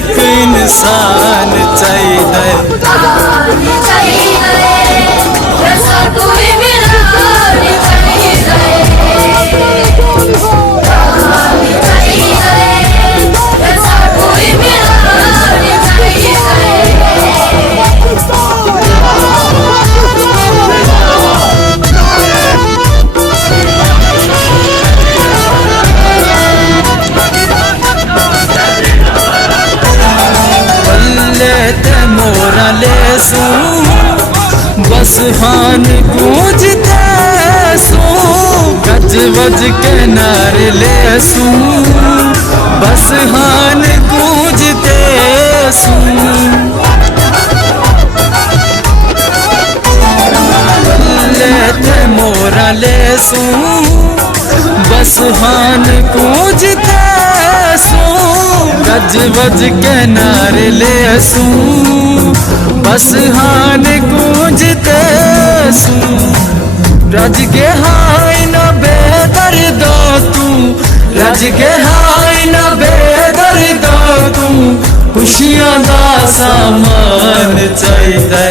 एक इंसान चाहिए। मोरा लेसू बस हान गूंजते सू, गज बज के नारे लेसू बस हान गूंजते सू। लेते मोरा लेसू बस हान गूंजते सू, गज बज के नारे लेसू बस हान गूंजते सू। रज के हाय न बेदर्द तू, रज के हाय न बेदर्द तू, खुशियां दा सामान चाहिए।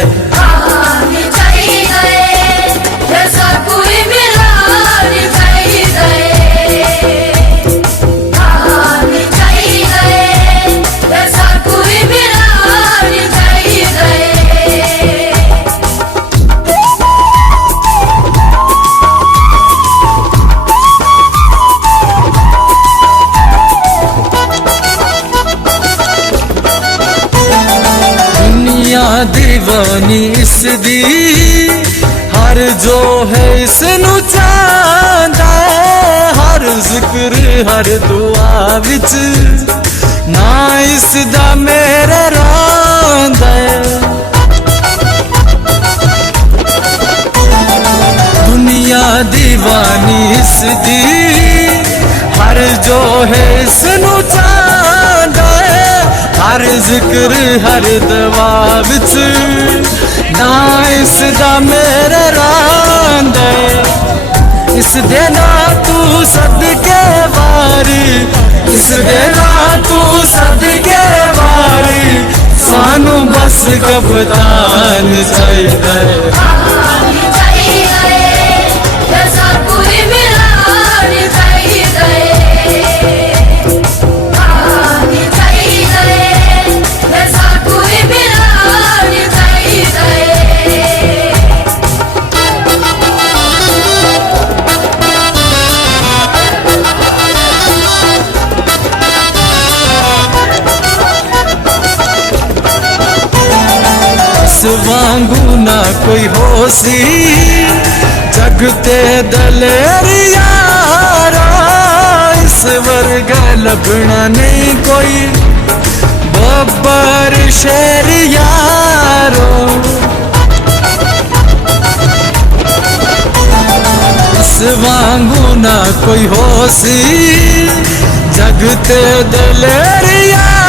दीवानी इस दी हर जो है इसनू चांदा, हर जिक्र हर दुआ विच ना इसदा मेरे रांदा। दुनिया दीवानी इस दी हर जो है इसनू चांदा, हर जिक्र हर दुआ विच ना इसदा मेरे रांदे। इस देना तू सदके वारी, इस देना तू सदके वारी, सानू बस कप्तान चाहिए। वांगू ना कोई होसी जगते दलेरियारा, इस वर्ग लभना नहीं कोई बब्बर शेर यारो। इस वांगू ना कोई होसी जगते दलेरियारा,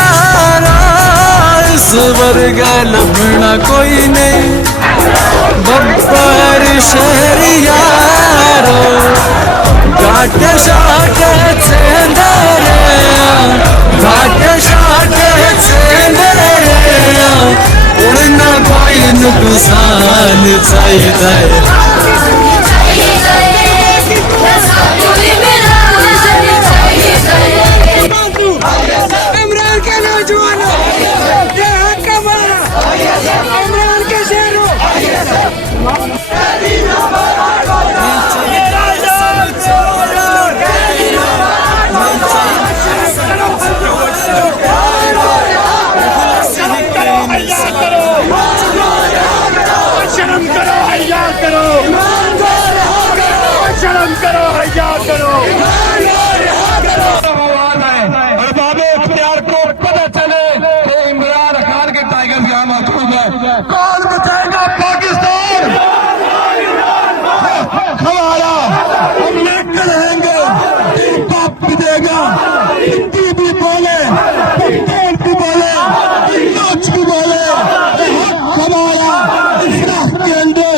इस वर्ग लभना कोई नहीं बब्बर शेर यारो। घाटे शाटे चेंदरे, घाटे शाटे चेंदरे, उड़ना कोई नुकसान चाहिए। शर्म करो, हया करो। अरबाबे इख्तियार को पता चले कि इमरान खान के टाइगर यहाँ मौजूद है, कौन बचाएगा पाकिस्तान? हमारा हम लेकर रहेंगे, बाप भी देगा, हिंदी भी बोले, पख्तून भी बोले, नाच भी बोले, हमारा इस्लाह के अंदर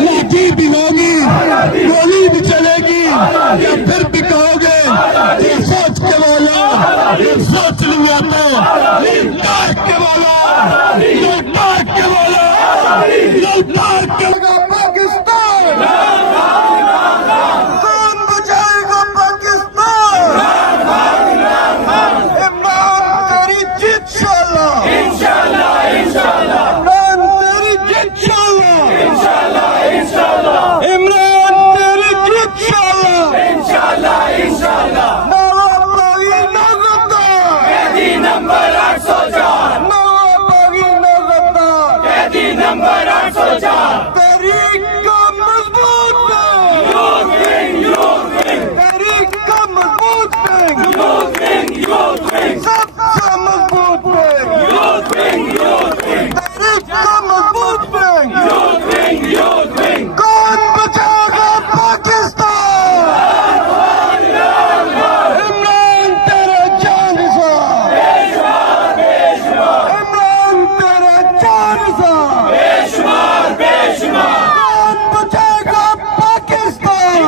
लाठी भी होगी, गोली भी चलेगी, ललकार करेगा पाकिस्तान, कौन बचाएगा पाकिस्तान, इमरान तेरी जीत इंशाल्लाह, इमरान तेरी जीत इंशाल्लाह, इमरान तेरी जीत इंशाल्लाह, नवाबागी नगदार, नंबर 804 नवाबागी नगदार, कैदी नंबर 804 तहरीक का मजबूत बैंक, तहरीक का मजबूत बैंक, सबसे मजबूत बैंक, तहरीक का मजबूत बैंक, कौन बचाएगा पाकिस्तान, इमरान तेरा जानिसार, इमरान तेरा जानिसार, कौन बचाएगा पाकिस्तान,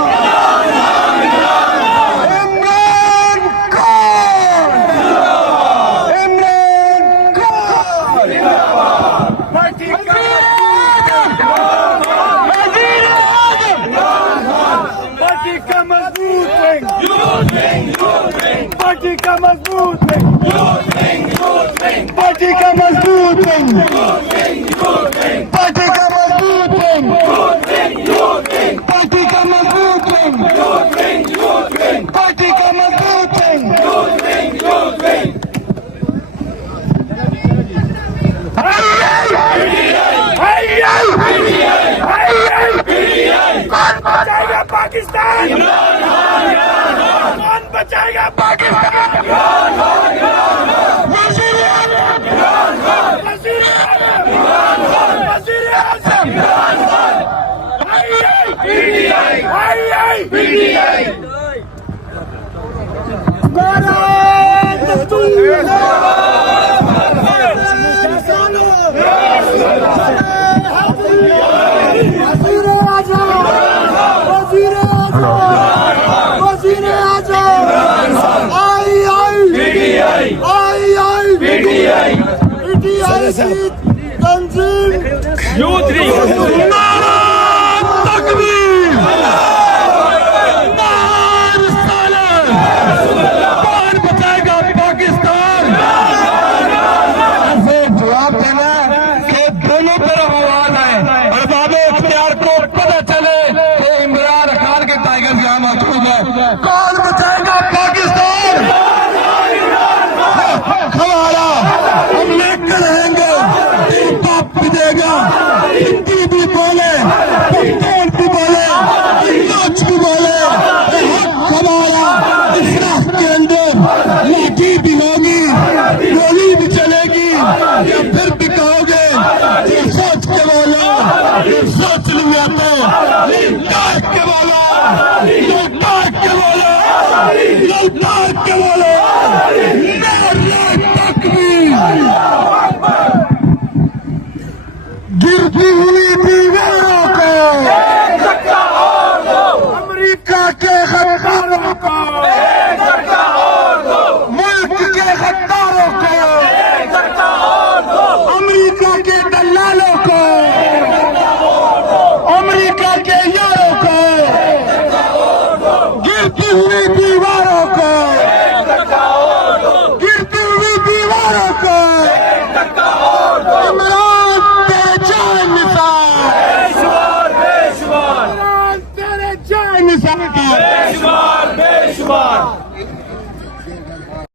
इमरान कौन, इमरान कौन, वज़ीर आज़म, पार्टी का मजबूत बैंक, पार्टी का मजबूत बैंक, पार्टी का मजबूत बैंक, पार्टी का मजबूत बैंक, पार्टी का मजबूत बैंक, पार्टी का मजबूत बैंक, कौन बचाएगा पाकिस्तान, कौन बचाएगा पाकिस्तान, वज़ीर आज़म, वज़ीर आज़म, तकबीर, नार साले, कौन बचाएगा पाकिस्तान, ऐसे जवाब देना कि दोनों तरफ आवाज आए और बाबे इख्तियार को पता चले कि इमरान खान के टाइगर यहाँ मौजूद है, कौन बचाएगा पाकिस्तान, हमारा हम लेकर रहेंगे, बाप भी देगा, हिंदी भी बोले, पश्तून भी बोले, इंग्लिश भी बोले, हमारा इफ्राह के अंदर लाठी भी होगी, गोली भी चलेगी, या फिर भी कहोगे ये सोच के बोलो, ये सोच नहीं आते, ये काट के बोलो, ये काट के बोलो, ये काट के बोलो, नारे तकबीर, गिरती हुई दीवारों को, अमेरिका के गद्दारों को, मुल्क के गद्दारों को, अमेरिका के दलालों को, अमेरिका के यारों को, गिरती हुई